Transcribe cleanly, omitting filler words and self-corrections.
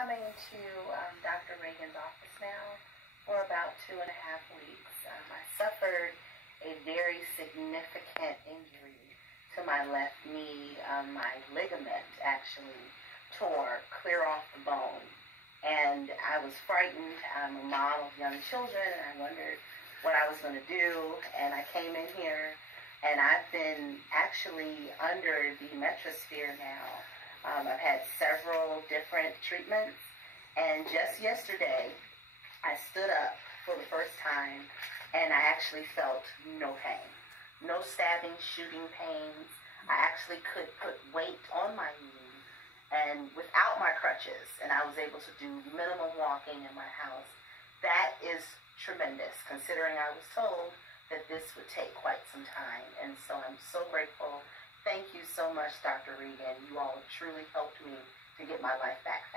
coming to Dr. Reagan's office now for about 2.5 weeks. I suffered a very significant injury to my left knee. My ligament actually tore clear off the bone. And I was frightened. I'm a mom of young children, and I wondered what I was going to do. And I came in here, and I've been actually under the Magnesphere now. I've had several different treatments, and just yesterday, I stood up for the first time, and I actually felt no pain. No stabbing, shooting pains. I actually could put weight on my knee, and without my crutches, and I was able to do minimum walking in my house. That is tremendous, considering I was told that this would take quite some time, and so I'm so grateful. Thank you so much, Dr. Regan. You all truly helped me to get my life back.